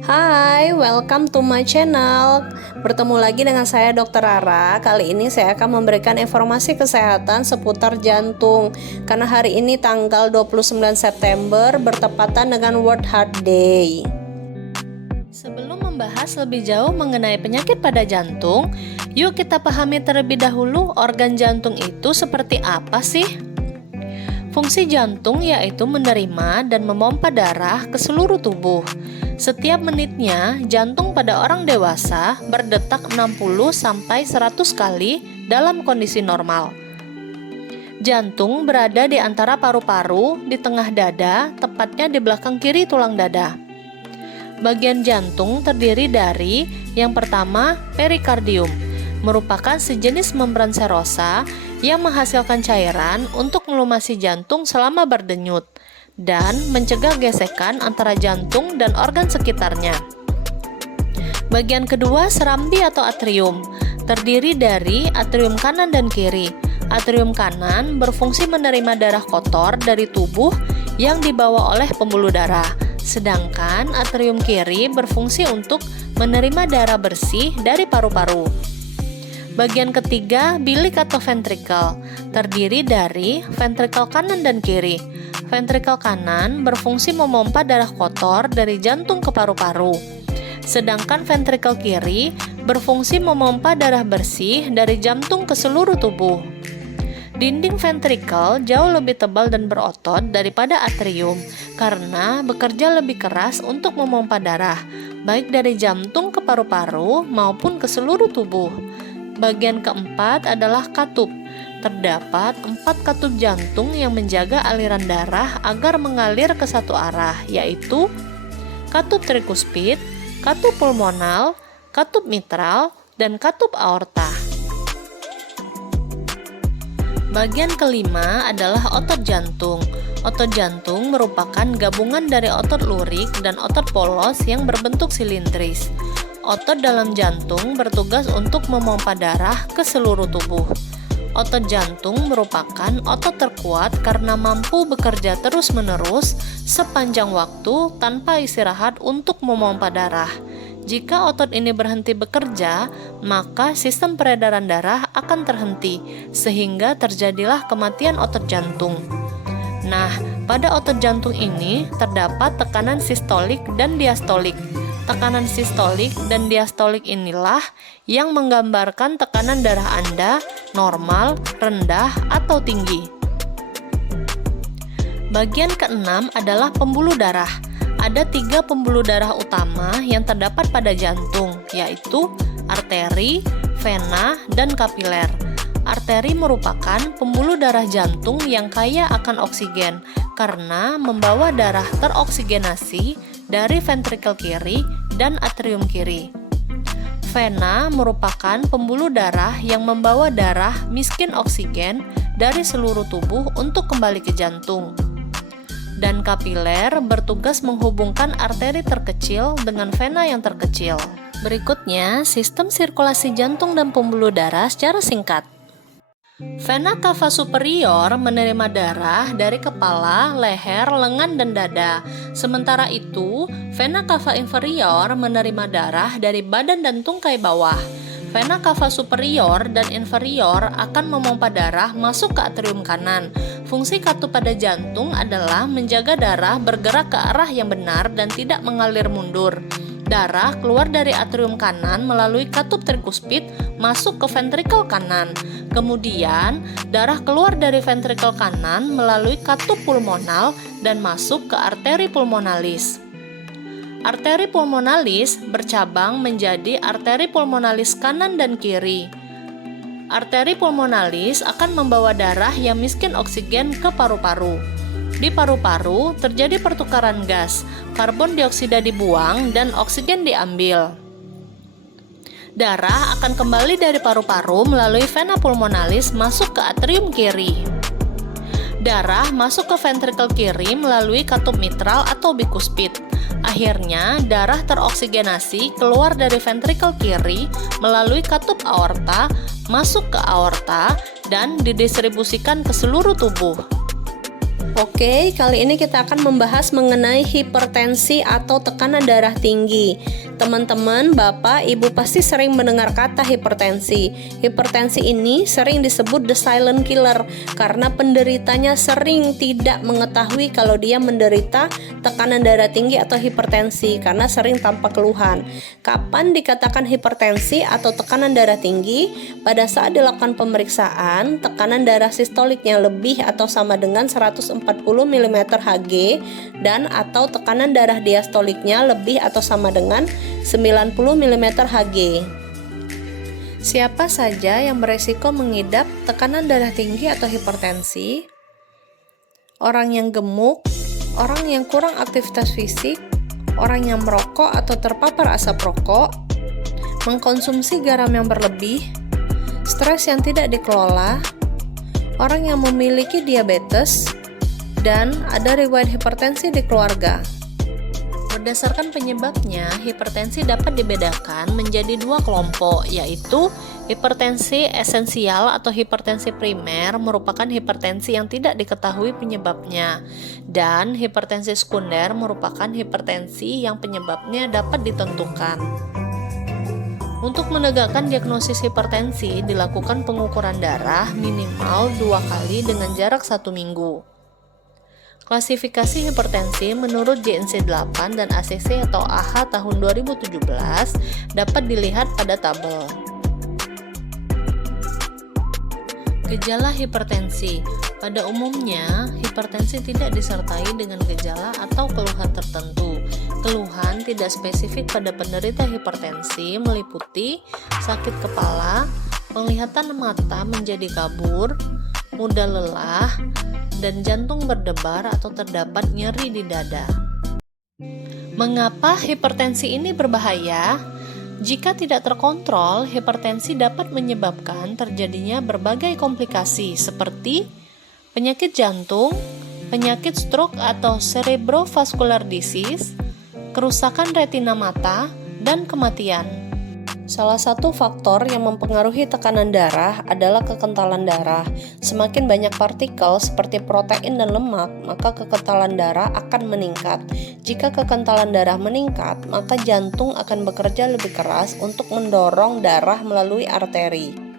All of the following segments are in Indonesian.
Hai, welcome to my channel. Bertemu lagi dengan saya Dr. Rara. Kali ini saya akan memberikan informasi kesehatan seputar jantung. Karena hari ini tanggal 29 September bertepatan dengan World Heart Day. Sebelum membahas lebih jauh mengenai penyakit pada jantung, yuk kita pahami terlebih dahulu organ jantung itu seperti apa sih? Fungsi jantung yaitu menerima dan memompa darah ke seluruh tubuh. Setiap menitnya, jantung pada orang dewasa berdetak 60-100 kali dalam kondisi normal. Jantung berada di antara paru-paru, di tengah dada, tepatnya di belakang kiri tulang dada. Bagian jantung terdiri dari yang pertama, perikardium, merupakan sejenis membran serosa yang menghasilkan cairan untuk melumasi jantung selama berdenyut dan mencegah gesekan antara jantung dan organ sekitarnya. Bagian kedua, serambi atau atrium, terdiri dari atrium kanan dan kiri. Atrium kanan berfungsi menerima darah kotor dari tubuh yang dibawa oleh pembuluh darah, sedangkan atrium kiri berfungsi untuk menerima darah bersih dari paru-paru. Bagian ketiga, bilik atau ventricle, terdiri dari ventricle kanan dan kiri. Ventricle kanan berfungsi memompa darah kotor dari jantung ke paru-paru, sedangkan ventricle kiri berfungsi memompa darah bersih dari jantung ke seluruh tubuh. Dinding ventricle jauh lebih tebal dan berotot daripada atrium karena bekerja lebih keras untuk memompa darah, baik dari jantung ke paru-paru maupun ke seluruh tubuh. Bagian keempat adalah katup. Terdapat 4 katup jantung yang menjaga aliran darah agar mengalir ke satu arah, yaitu katup trikuspid, katup pulmonal, katup mitral, dan katup aorta. Bagian kelima adalah otot jantung. Otot jantung merupakan gabungan dari otot lurik dan otot polos yang berbentuk silindris. Otot dalam jantung bertugas untuk memompa darah ke seluruh tubuh. Otot jantung merupakan otot terkuat karena mampu bekerja terus-menerus sepanjang waktu tanpa istirahat untuk memompa darah. Jika otot ini berhenti bekerja, maka sistem peredaran darah akan terhenti, sehingga terjadilah kematian otot jantung. Nah, pada otot jantung ini terdapat tekanan sistolik dan diastolik. Tekanan sistolik dan diastolik inilah yang menggambarkan tekanan darah Anda normal, rendah, atau tinggi. Bagian keenam adalah pembuluh darah. Ada 3 pembuluh darah utama yang terdapat pada jantung, yaitu arteri, vena, dan kapiler. Arteri merupakan pembuluh darah jantung yang kaya akan oksigen karena membawa darah teroksigenasi dari ventrikel kiri dan atrium kiri. Vena merupakan pembuluh darah yang membawa darah miskin oksigen dari seluruh tubuh untuk kembali ke jantung. Dan kapiler bertugas menghubungkan arteri terkecil dengan vena yang terkecil. Berikutnya, sistem sirkulasi jantung dan pembuluh darah secara singkat. Vena cava superior menerima darah dari kepala, leher, lengan, dan dada. Sementara itu, vena cava inferior menerima darah dari badan dan tungkai bawah. Vena cava superior dan inferior akan memompa darah masuk ke atrium kanan. Fungsi katup pada jantung adalah menjaga darah bergerak ke arah yang benar dan tidak mengalir mundur. Darah keluar dari atrium kanan melalui katup trikuspid masuk ke ventrikel kanan. Kemudian, darah keluar dari ventrikel kanan melalui katup pulmonal dan masuk ke arteri pulmonalis. Arteri pulmonalis bercabang menjadi arteri pulmonalis kanan dan kiri. Arteri pulmonalis akan membawa darah yang miskin oksigen ke paru-paru. Di paru-paru terjadi pertukaran gas, karbon dioksida dibuang dan oksigen diambil. Darah akan kembali dari paru-paru melalui vena pulmonalis masuk ke atrium kiri. Darah masuk ke ventrikel kiri melalui katup mitral atau bikuspid. Akhirnya, darah teroksigenasi keluar dari ventrikel kiri melalui katup aorta, masuk ke aorta, dan didistribusikan ke seluruh tubuh. Oke, kali ini kita akan membahas mengenai hipertensi atau tekanan darah tinggi. Teman-teman, Bapak, Ibu pasti sering mendengar kata hipertensi. Hipertensi ini sering disebut the silent killer karena penderitanya sering tidak mengetahui kalau dia menderita tekanan darah tinggi atau hipertensi karena sering tanpa keluhan. Kapan dikatakan hipertensi atau tekanan darah tinggi? Pada saat dilakukan pemeriksaan, tekanan darah sistoliknya lebih atau sama dengan 140 mm Hg dan atau tekanan darah diastoliknya lebih atau sama dengan 90 mm Hg. Siapa saja yang beresiko mengidap tekanan darah tinggi atau hipertensi? Orang yang gemuk, orang yang kurang aktivitas fisik, orang yang merokok atau terpapar asap rokok, mengkonsumsi garam yang berlebih, stres yang tidak dikelola, orang yang memiliki diabetes, dan ada riwayat hipertensi di keluarga. Berdasarkan penyebabnya, hipertensi dapat dibedakan menjadi dua kelompok, yaitu hipertensi esensial atau hipertensi primer merupakan hipertensi yang tidak diketahui penyebabnya, dan hipertensi sekunder merupakan hipertensi yang penyebabnya dapat ditentukan. Untuk menegakkan diagnosis hipertensi, dilakukan pengukuran darah minimal 2 kali dengan jarak 1 minggu. Klasifikasi hipertensi menurut JNC8 dan ACC atau AHA tahun 2017 dapat dilihat pada tabel. Gejala hipertensi. Pada umumnya, hipertensi tidak disertai dengan gejala atau keluhan tertentu. Keluhan tidak spesifik pada penderita hipertensi meliputi sakit kepala, penglihatan mata menjadi kabur, mudah lelah, dan jantung berdebar atau terdapat nyeri di dada. Mengapa hipertensi ini berbahaya? Jika tidak terkontrol, hipertensi dapat menyebabkan terjadinya berbagai komplikasi seperti penyakit jantung, penyakit stroke atau cerebrovascular disease, kerusakan retina mata, dan kematian. Salah satu faktor yang mempengaruhi tekanan darah adalah kekentalan darah. Semakin banyak partikel seperti protein dan lemak, maka kekentalan darah akan meningkat. Jika kekentalan darah meningkat, maka jantung akan bekerja lebih keras untuk mendorong darah melalui arteri.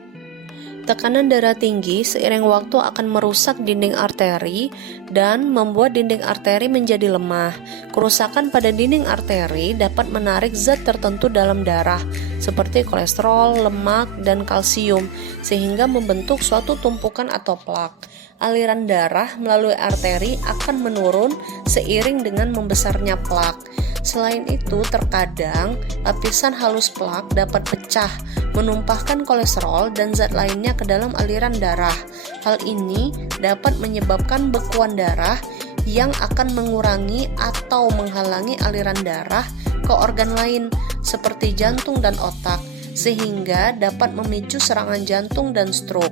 Tekanan darah tinggi seiring waktu akan merusak dinding arteri dan membuat dinding arteri menjadi lemah. Kerusakan pada dinding arteri dapat menarik zat tertentu dalam darah seperti kolesterol, lemak, dan kalsium sehingga membentuk suatu tumpukan atau plak. Aliran darah melalui arteri akan menurun seiring dengan membesarnya plak. Selain itu, terkadang lapisan halus plak dapat pecah, menumpahkan kolesterol dan zat lainnya ke dalam aliran darah. Hal ini dapat menyebabkan bekuan darah yang akan mengurangi atau menghalangi aliran darah ke organ lain seperti jantung dan otak, sehingga dapat memicu serangan jantung dan stroke.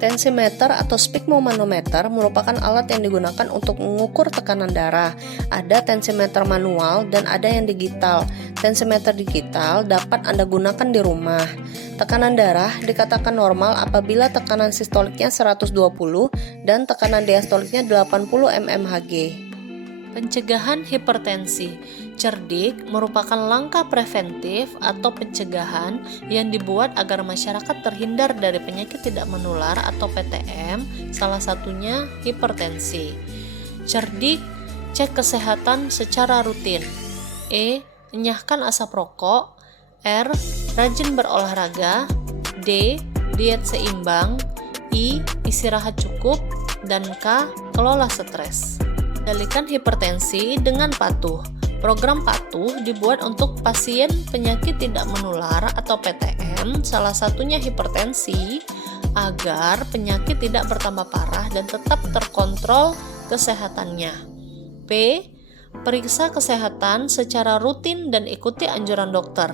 Tensimeter atau sphygmomanometer merupakan alat yang digunakan untuk mengukur tekanan darah. Ada tensimeter manual dan ada yang digital. Tensimeter digital dapat Anda gunakan di rumah. Tekanan darah dikatakan normal apabila tekanan sistoliknya 120 dan tekanan diastoliknya 80 mmHg. Pencegahan hipertensi. Cerdik merupakan langkah preventif atau pencegahan yang dibuat agar masyarakat terhindar dari penyakit tidak menular atau PTM, salah satunya hipertensi. Cerdik, cek kesehatan secara rutin. E. Enyahkan asap rokok. R. Rajin berolahraga. D. Diet seimbang. I. Istirahat cukup. Dan K. Kelola stres. Kendalikan hipertensi dengan patuh. Program patuh dibuat untuk pasien penyakit tidak menular atau PTM, salah satunya hipertensi, agar penyakit tidak bertambah parah dan tetap terkontrol kesehatannya. P. Periksa kesehatan secara rutin dan ikuti anjuran dokter.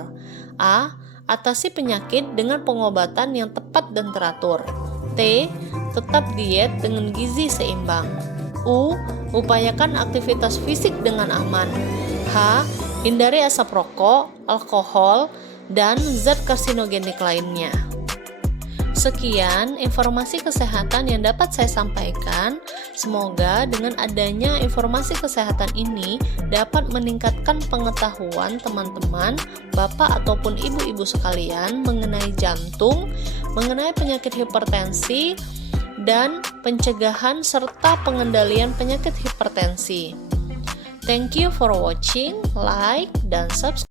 A. Atasi penyakit dengan pengobatan yang tepat dan teratur. T. Tetap diet dengan gizi seimbang. U. Upayakan aktivitas fisik dengan aman. H. Hindari asap rokok, alkohol, dan zat karsinogenik lainnya. Sekian informasi kesehatan yang dapat saya sampaikan. Semoga dengan adanya informasi kesehatan ini dapat meningkatkan pengetahuan teman-teman, bapak ataupun ibu-ibu sekalian mengenai jantung, mengenai penyakit hipertensi, dan pencegahan serta pengendalian penyakit hipertensi. Thank you for watching, like, dan subscribe.